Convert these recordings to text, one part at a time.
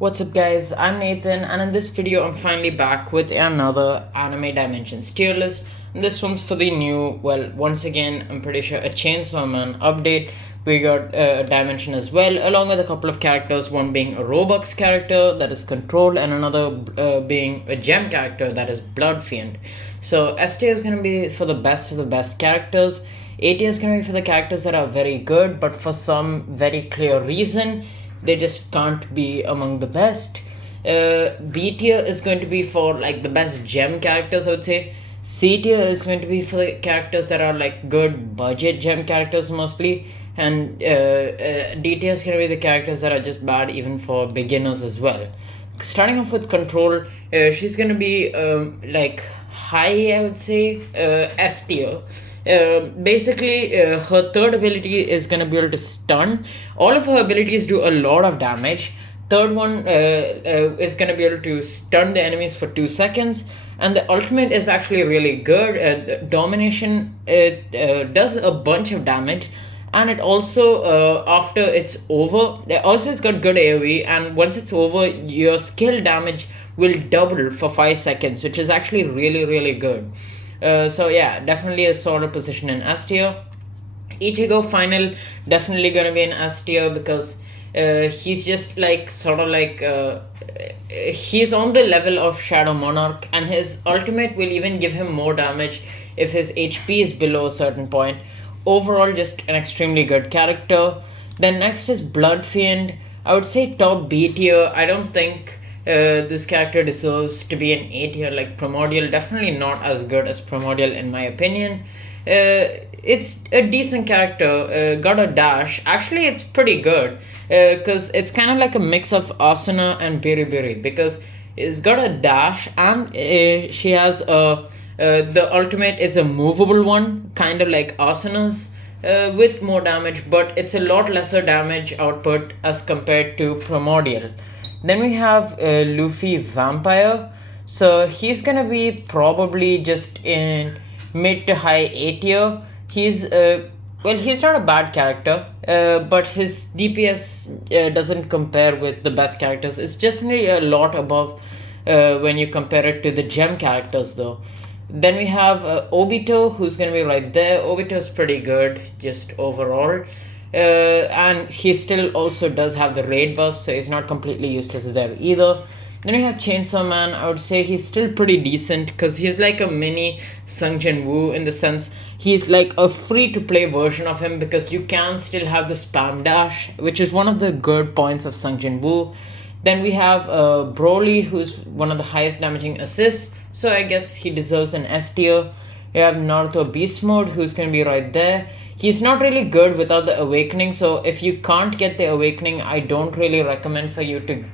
What's up guys, I'm Nathan and in this video I'm finally back with another Anime Dimensions tier list. And this one's for the new, well, once again I'm pretty sure a Chainsaw Man update. We got a dimension as well, along with a couple of characters, one being a Roblox character that is Control and another being a gem character that is Blood Fiend. So S tier is going to be for the best of the best characters. A tier is going to be for the characters that are very good but for some very clear reason they just can't be among the best. B tier is going to be for like the best gem characters, I would say. C tier is going to be for the characters that are like good budget gem characters mostly, and D tier is going to be the characters that are just bad even for beginners as well. Starting off with Control, she's going to be like high, I would say, S tier. Her third ability is gonna be able to stun. All of her abilities do a lot of damage. Third one is gonna be able to stun the enemies for 2 seconds, and the ultimate is actually really good. Domination, it does a bunch of damage, and it also after it's over, also it's got good AoE, and once it's over, your skill damage will double for 5 seconds, which is actually really good. So yeah, definitely a solid position in S tier. Ichigo final definitely gonna be in S tier because he's just like he's on the level of Shadow Monarch, and his ultimate will even give him more damage if his HP is below a certain point. Overall, just an extremely good character. Then next is Blood Fiend. I would say top B tier. I don't think this character deserves to be an A tier like Primordial. Definitely not as good as Primordial in my opinion. It's a decent character. Got a dash. Actually, it's pretty good because it's kind of like a mix of Asuna and Biribiri, because it's got a dash and she has a the ultimate is a movable one, kind of like Asuna's. With more damage, but it's a lot lesser damage output as compared to Primordial. Then we have Luffy Vampire. So he's gonna be probably just in mid to high A tier. He's he's not a bad character, but his DPS doesn't compare with the best characters. It's definitely a lot above when you compare it to the gem characters, though. Then we have Obito, who's gonna be right there. Obito is pretty good, just overall. And he still also does have the raid buff, so he's not completely useless there either. Then we have Chainsaw Man. I would say he's still pretty decent because he's like a mini Sung Jin Woo, in the sense he's like a free to play version of him because you can still have the spam dash, which is one of the good points of Sung Jin Woo. Then we have Broly, who's one of the highest damaging assists, so I guess he deserves an S tier. We have Naruto Beast Mode, who's going to be right there. He's not really good without the awakening, so if you can't get the awakening, I don't really recommend for you to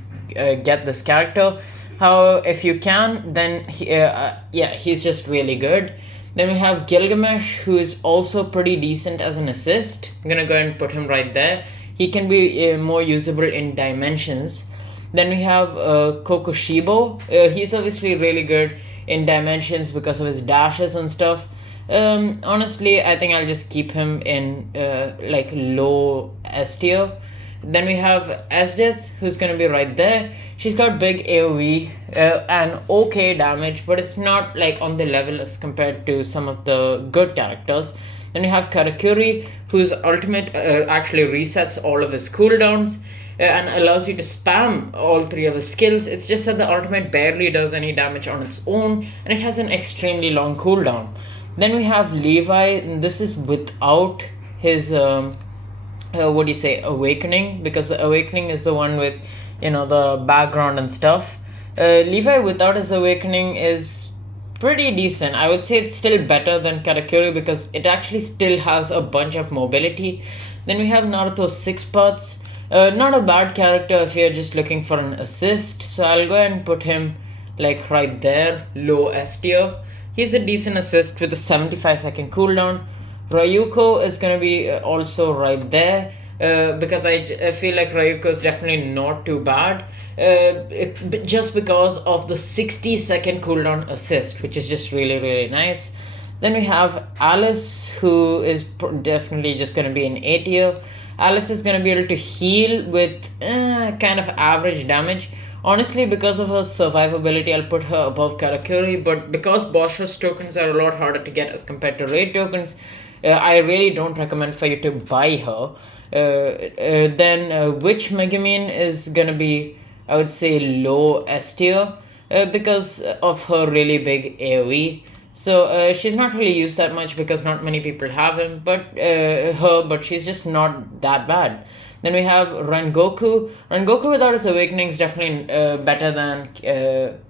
get this character. How if you can, then he's just really good. Then we have Gilgamesh, who is also pretty decent as an assist. I'm gonna go ahead and put him right there. He can be more usable in Dimensions. Then we have Kokushibo. He's obviously really good in Dimensions because of his dashes and stuff. Honestly, I think I'll just keep him in like low S tier. Then we have Esdeath, who's gonna be right there. She's got big AoE and okay damage, but it's not like on the level as compared to some of the good characters. Then we have Karakuri, whose ultimate actually resets all of his cooldowns and allows you to spam all 3 of his skills. It's just that the ultimate barely does any damage on its own, and it has an extremely long cooldown. Then we have Levi, and this is without his awakening, because the awakening is the one with the background and stuff. Levi without his awakening is pretty decent. I would say it's still better than Karakuri because it actually still has a bunch of mobility. Then we have Naruto Six Paths. Not a bad character if you're just looking for an assist, so I'll go ahead and put him like right there, low S tier. He's a decent assist with a 75-second cooldown. Ryuko is gonna be also right there because I feel like Ryuko is definitely not too bad. Just because of the 60-second cooldown assist, which is just really nice. Then we have Alice, who is definitely just gonna be an A tier. Alice is going to be able to heal with kind of average damage. Honestly, because of her survivability, I'll put her above Karakuri, but because boss rush tokens are a lot harder to get as compared to raid tokens, I really don't recommend for you to buy her. Then which Megumin is gonna be, I would say, low S tier because of her really big AoE. So she's not really used that much because not many people have him, but she's just not that bad. Then we have Rengoku. Rengoku without his awakening is definitely better than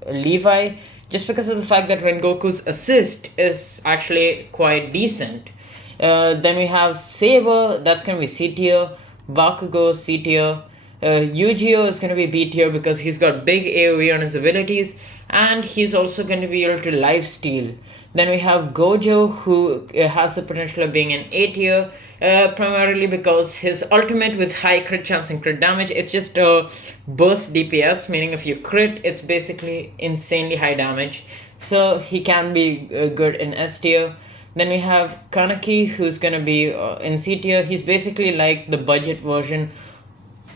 Levi, just because of the fact that Rengoku's assist is actually quite decent. Then we have Saber, that's gonna be C tier. Bakugo, C tier. Yu-Gi-Oh is going to be B tier because he's got big AoE on his abilities, and he's also going to be able to lifesteal. Then we have Gojo, who has the potential of being an A tier, primarily because his ultimate with high crit chance and crit damage, it's just a burst DPS, meaning if you crit, it's basically insanely high damage. So he can be good in S tier. Then we have Kaneki, who's going to be in C tier. He's basically like the budget version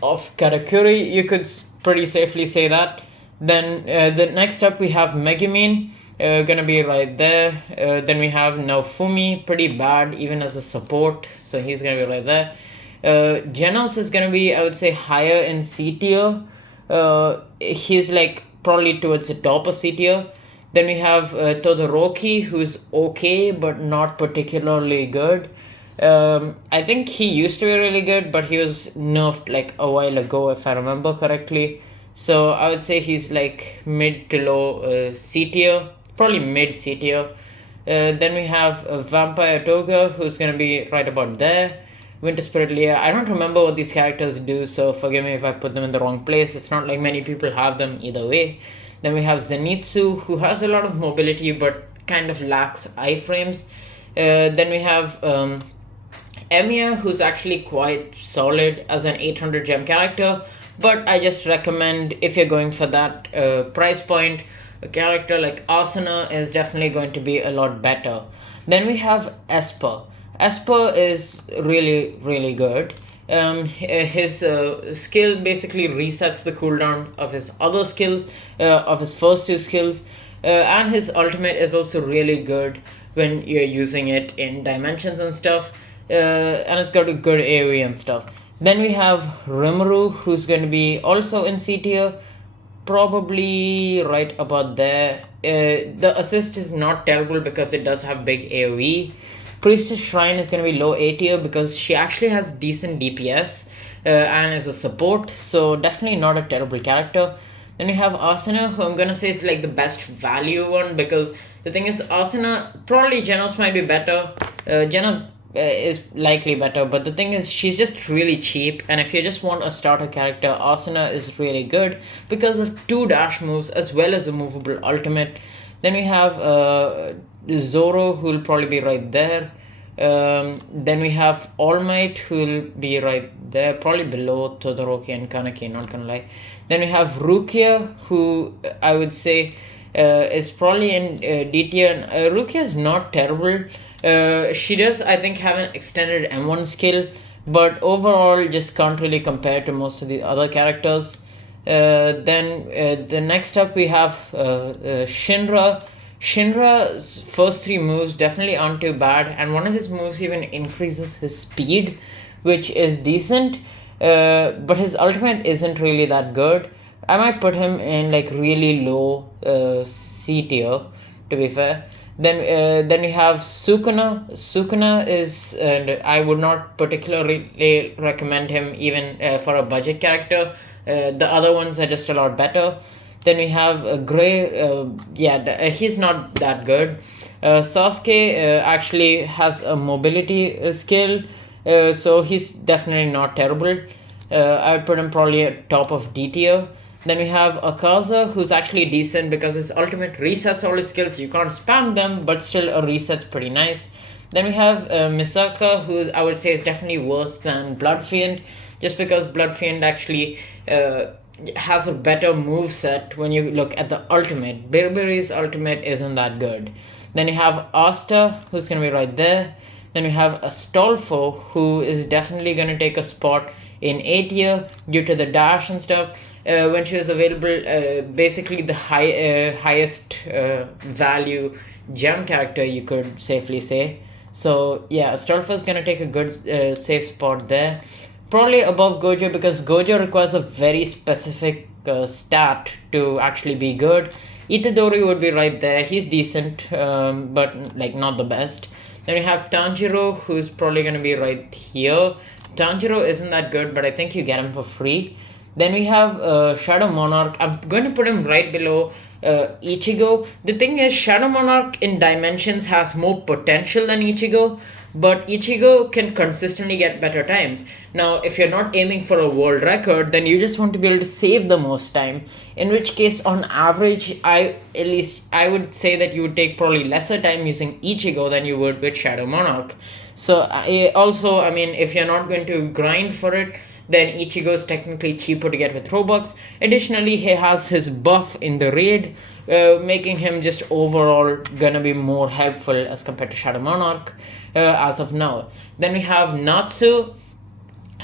of Karakuri, you could pretty safely say that. Then the next up we have Megumin, gonna be right there. Then we have Naofumi, pretty bad even as a support, so he's gonna be right there. Genos is gonna be, I would say, higher in C tier. He's like probably towards the top of C tier. Then we have Todoroki, who's okay but not particularly good. I think he used to be really good, but he was nerfed like a while ago, if I remember correctly. So I would say he's like mid to low C tier, probably mid C tier. Then we have Vampire Toga, who's gonna be right about there. Winter Spirit Leah. I don't remember what these characters do, so forgive me if I put them in the wrong place. It's not like many people have them either way. Then we have Zenitsu, who has a lot of mobility but kind of lacks iframes. Then we have Emiya, who's actually quite solid as an 800 gem character, but I just recommend if you're going for that price point, a character like Asuna is definitely going to be a lot better. Then we have Esper. Esper is really, really good. His skill basically resets the cooldown of his other skills, of his first two skills, and his ultimate is also really good when you're using it in dimensions and stuff, and it's got a good AoE and stuff. Then we have Rimuru, who's going to be also in C tier, probably right about there. The assist is not terrible because it does have big AoE. Priestess Shrine is going to be low A tier because she actually has decent DPS and is a support, so definitely not a terrible character. Then we have Asuna, who I'm going to say is like the best value one because the thing is, Asuna, probably Genos might be better. Genos is likely better, but the thing is, she's just really cheap, and if you just want a starter character, Asuna is really good because of two dash moves as well as a movable ultimate. Then we have Zoro, who will probably be right there. Then we have All Might, who will be right there, probably below Todoroki and Kaneki, not gonna lie. Then we have Rukia, who I would say is probably in D tier. And Rukia is not terrible. She does, I think, have an extended M1 skill, but overall just can't really compare to most of the other characters. Then the next up we have Shinra. Shinra's first three moves definitely aren't too bad, and one of his moves even increases his speed, which is decent, but his ultimate isn't really that good. I might put him in like really low C tier, to be fair. Then we have Sukuna. Sukuna is, and I would not particularly recommend him even for a budget character. The other ones are just a lot better. Then we have Gray. He's not that good. Sasuke actually has a mobility skill, so he's definitely not terrible. I would put him probably at top of D tier. Then we have Akaza, who's actually decent because his ultimate resets all his skills. You can't spam them, but still a reset's pretty nice. Then we have Misaka, who I would say is definitely worse than Blood Fiend, just because Blood Fiend actually has a better move set when you look at the ultimate. Birbiri's ultimate isn't that good. Then you have Asta, who's gonna be right there. Then we have Astolfo, who is definitely going to take a spot in A tier due to the dash and stuff. When she was available, basically the highest value gem character, you could safely say. So yeah, Astolfo is going to take a good safe spot there. Probably above Gojo, because Gojo requires a very specific stat to actually be good. Itadori would be right there. He's decent, but like not the best. Then we have Tanjiro, who's probably going to be right here. Tanjiro isn't that good, but I think you get him for free. Then we have Shadow Monarch. I'm going to put him right below Ichigo. The thing is, Shadow Monarch in Dimensions has more potential than Ichigo, but Ichigo can consistently get better times. Now, if you're not aiming for a world record, then you just want to be able to save the most time. In which case, on average, I would say that you would take probably lesser time using Ichigo than you would with Shadow Monarch. So also, I mean, if you're not going to grind for it, then Ichigo is technically cheaper to get with Robux. Additionally, he has his buff in the raid, making him just overall gonna be more helpful as compared to Shadow Monarch as of now. Then we have Natsu,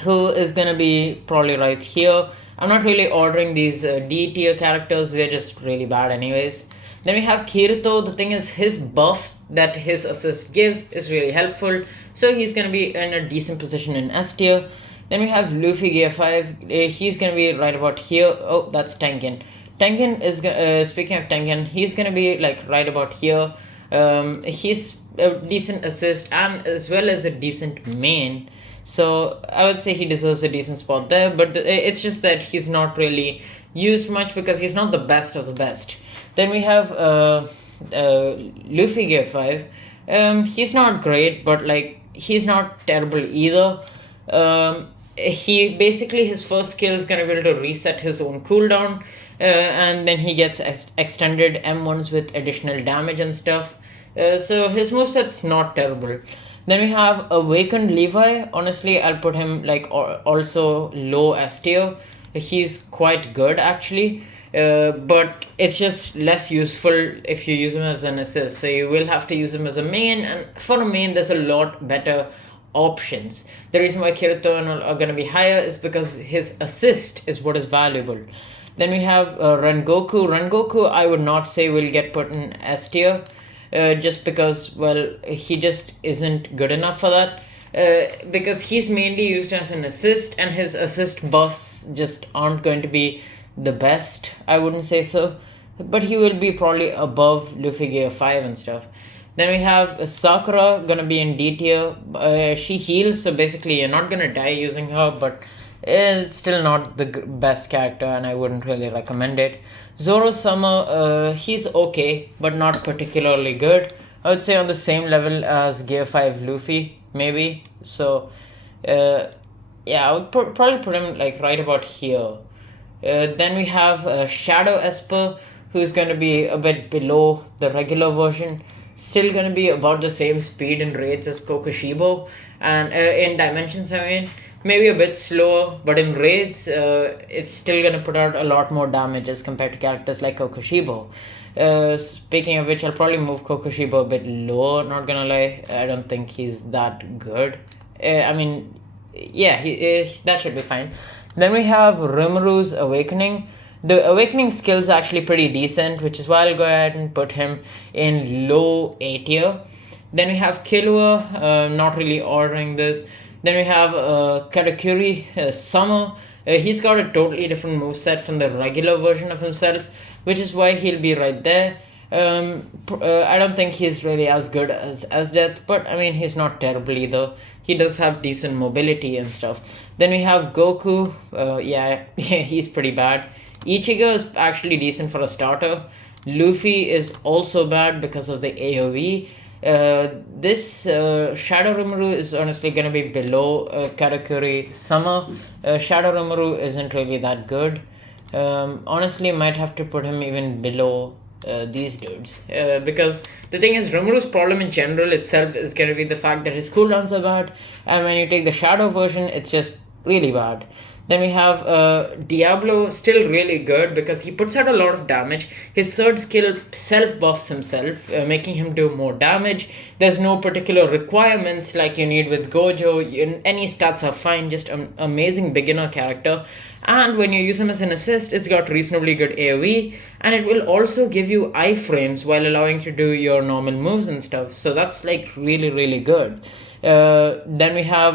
who is gonna be probably right here. I'm not really ordering these D tier characters, they're just really bad anyways. Then we have Kirito. The thing is, his buff that his assist gives is really helpful, so he's gonna be in a decent position in S tier. Then we have Luffy Gear 5. He's gonna be right about here. Oh, that's Tengen. Tengen is speaking of Tengen, he's gonna be like right about here. He's a decent assist and as well as a decent main. So I would say he deserves a decent spot there, but it's just that he's not really used much because he's not the best of the best. Then we have Luffy Gear 5. He's not great, but like he's not terrible either. He basically, his first skill is gonna be able to reset his own cooldown, and then he gets extended M1s with additional damage and stuff. So his moveset's not terrible. Then we have Awakened Levi. Honestly, I'll put him like also low S tier. He's quite good actually, but it's just less useful if you use him as an assist. So you will have to use him as a main, and for a main, there's a lot better options. The reason why Kirito are going to be higher is because his assist is what is valuable. Then we have Rengoku. Rengoku, I would not say will get put in S tier, just because, well, he just isn't good enough for that. Because he's mainly used as an assist, and his assist buffs just aren't going to be the best. I wouldn't say so, but he will be probably above Luffy Gear 5 and stuff. Then we have Sakura, gonna be in D tier. She heals, so basically you're not gonna die using her, but it's still not the best character, and I wouldn't really recommend it. Zoro Summer, he's okay, but not particularly good. I would say on the same level as Gear 5 Luffy, maybe. So, yeah, I would probably put him like right about here. Then we have Shadow Esper, who's going to be a bit below the regular version. Still going to be about the same speed in raids as Kokushibo, and in Dimensions, I mean, maybe a bit slower, but in raids, it's still going to put out a lot more damage as compared to characters like Kokushibo. Speaking of which, I'll probably move Kokushibo a bit lower, not gonna lie. I don't think he's that good. I mean, yeah, that should be fine. Then we have Rimru's Awakening. The Awakening skill is actually pretty decent, which is why I'll go ahead and put him in low A tier. Then we have Killua, not really ordering this. Then we have Katakuri Summer. He's got a totally different moveset from the regular version of himself, which is why he'll be right there. I don't think he's really as good as Death, but I mean, he's not terrible either. He does have decent mobility and stuff. Then we have Goku. Yeah, he's pretty bad. Ichigo is actually decent for a starter. Luffy is also bad because of the AoE. This Shadow Rimuru is honestly going to be below Karakuri Summer. Shadow Rimuru isn't really that good. Honestly, might have to put him even below these dudes. Because the thing is, Rimuru's problem in general itself is going to be the fact that his cooldowns are bad, and when you take the Shadow version, it's just really bad. Then we have Diablo, still really good because he puts out a lot of damage. His third skill self buffs himself, making him do more damage. There's no particular requirements like you need with Gojo. Any stats are fine, just an amazing beginner character. And when you use him as an assist, it's got reasonably good AoE, and it will also give you iframes while allowing you to do your normal moves and stuff. So that's like really, really good. Then we have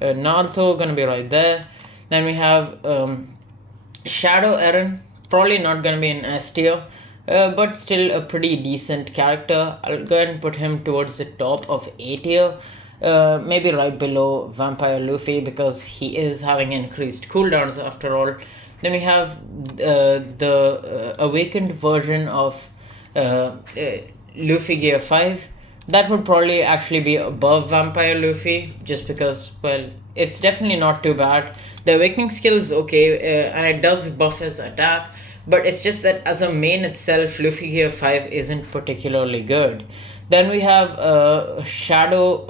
Naruto, gonna be right there. Then we have Shadow Eren, probably not gonna be an S tier, but still a pretty decent character. I'll go ahead and put him towards the top of A tier. Maybe right below Vampire Luffy because he is having increased cooldowns after all. Then we have the awakened version of Luffy Gear 5. That would probably actually be above Vampire Luffy just because, well, it's definitely not too bad. The awakening skill is okay, and it does buff his attack, but it's just that as a main itself, Luffy Gear 5 isn't particularly good. Then we have Shadow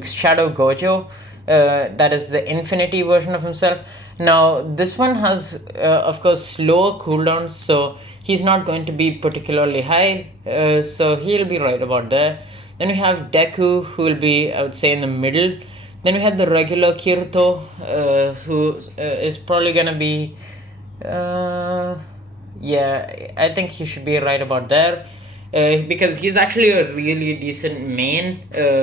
Gojo, that is the Infinity version of himself. Now this one has, of course, slower cooldowns, so he's not going to be particularly high. So he'll be right about there. Then we have Deku, who will be, I would say, in the middle. Then we have the regular Kirito, who is probably gonna be, yeah, I think he should be right about there. Because he's actually a really decent main,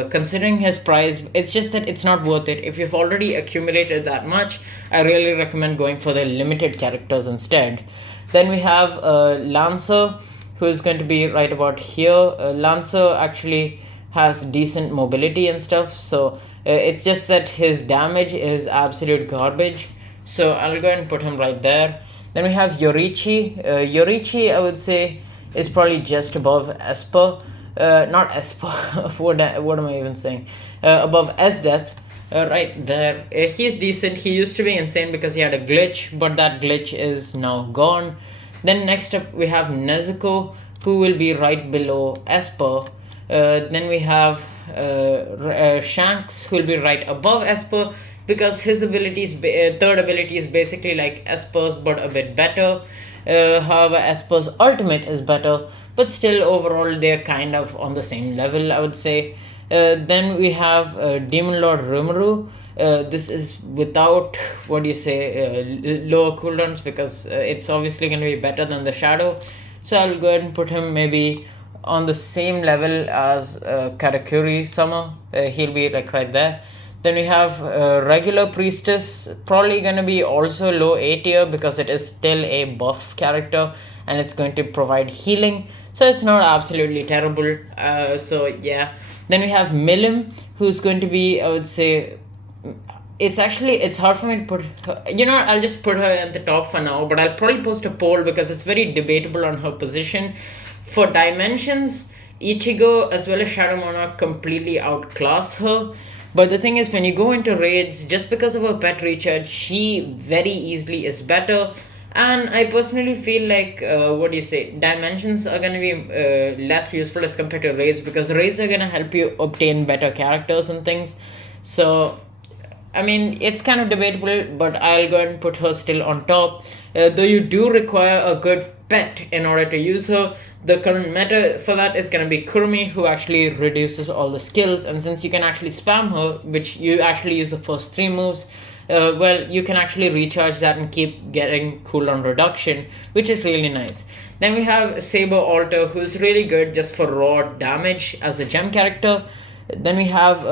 considering his price. It's just that it's not worth it. If you've already accumulated that much, I really recommend going for the limited characters instead. Then we have Lancer, who is going to be right about here. Lancer actually has decent mobility and stuff, so it's just that his damage is absolute garbage. So I'll go ahead and put him right there. Then we have Yorichi. Yorichi, I would say, is probably just above Esper. Not Esper. what am I even saying? Above Esdeath. Right there. He's decent. He used to be insane because he had a glitch, but that glitch is now gone. Then next up we have Nezuko, who will be right below Esper. Then we have Shanks, who will be right above Esper because his third ability is basically like Esper's but a bit better. However, Esper's ultimate is better, but still overall they're kind of on the same level, I would say. Then we have Demon Lord Rimuru. This is without, what do you say, lower cooldowns because it's obviously going to be better than the Shadow. So I'll go ahead and put him maybe on the same level as Karakuri Sama. He'll be like right there. Then we have regular Priestess, probably going to be also low A tier because it is still a buff character and it's going to provide healing. So it's not absolutely terrible. So yeah. Then we have Milim, who's going to be, I would say, it's hard for me to put her, I'll just put her at the top for now, but I'll probably post a poll because it's very debatable on her position. For dimensions, Ichigo as well as Shadow Monarch completely outclass her. But the thing is, when you go into raids, just because of her pet recharge, she very easily is better. And I personally feel like, dimensions are going to be less useful as compared to raids because raids are going to help you obtain better characters and things. So, I mean, it's kind of debatable, but I'll go ahead and put her still on top. Though you do require a good pet in order to use her. The current meta for that is going to be Kurumi, who actually reduces all the skills, and since you can actually spam her, which you actually use the first 3 moves, you can actually recharge that and keep getting cooldown reduction, which is really nice. Then we have Saber Alter, who's really good just for raw damage as a gem character. Then we have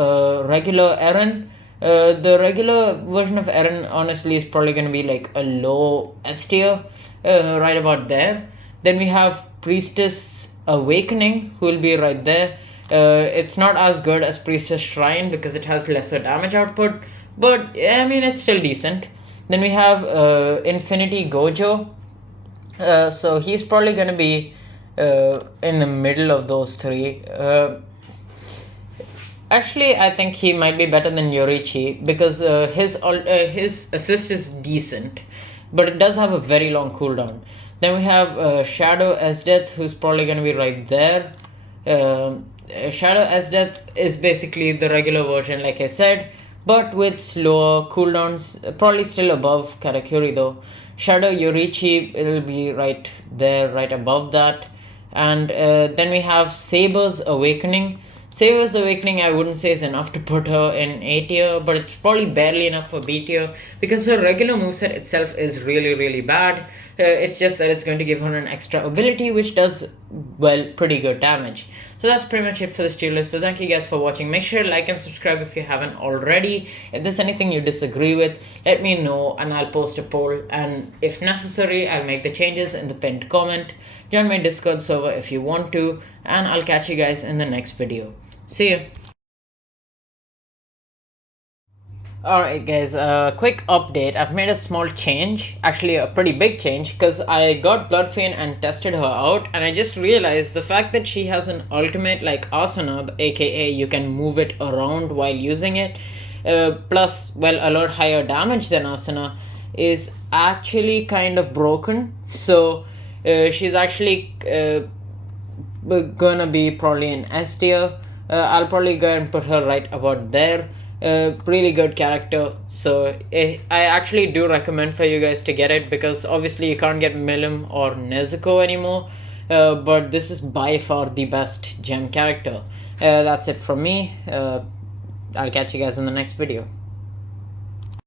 regular Eren. The regular version of Eren honestly is probably going to be like a low S tier, right about there. Then we have Priestess Awakening, who will be right there. It's not as good as Priestess Shrine because it has lesser damage output, but I mean it's still decent. Then we have Infinity Gojo. So he's probably going to be in the middle of those 3. Actually, I think he might be better than Yorichi because his assist is decent, but it does have a very long cooldown. Then we have Shadow Esdeath, who's probably going to be right there. Shadow Esdeath is basically the regular version, like I said, but with slower cooldowns, probably still above Karakuri though. Shadow Yorichi will be right there, right above that. And then we have Saber's Awakening. Saber's Awakening, I wouldn't say is enough to put her in A tier, but it's probably barely enough for B tier because her regular moveset itself is really, really bad. It's just that it's going to give her an extra ability which does, well, pretty good damage. So that's pretty much it for this tier list. So thank you guys for watching. Make sure to like and subscribe if you haven't already. If there's anything you disagree with, let me know and I'll post a poll. And if necessary, I'll make the changes in the pinned comment. Join my Discord server if you want to. And I'll catch you guys in the next video. See you. Alright guys, quick update. I've made a small change, actually a pretty big change, because I got Blood Fiend and tested her out, and I just realized the fact that she has an ultimate like Asuna, aka you can move it around while using it, plus, well, a lot higher damage than Asuna, is actually kind of broken. So, she's actually gonna be probably an S tier. I'll probably go and put her right about there. Really good character, so I actually do recommend for you guys to get it because obviously you can't get Milim or Nezuko anymore, but this is by far the best gem character. That's it from me. I'll catch you guys in the next video.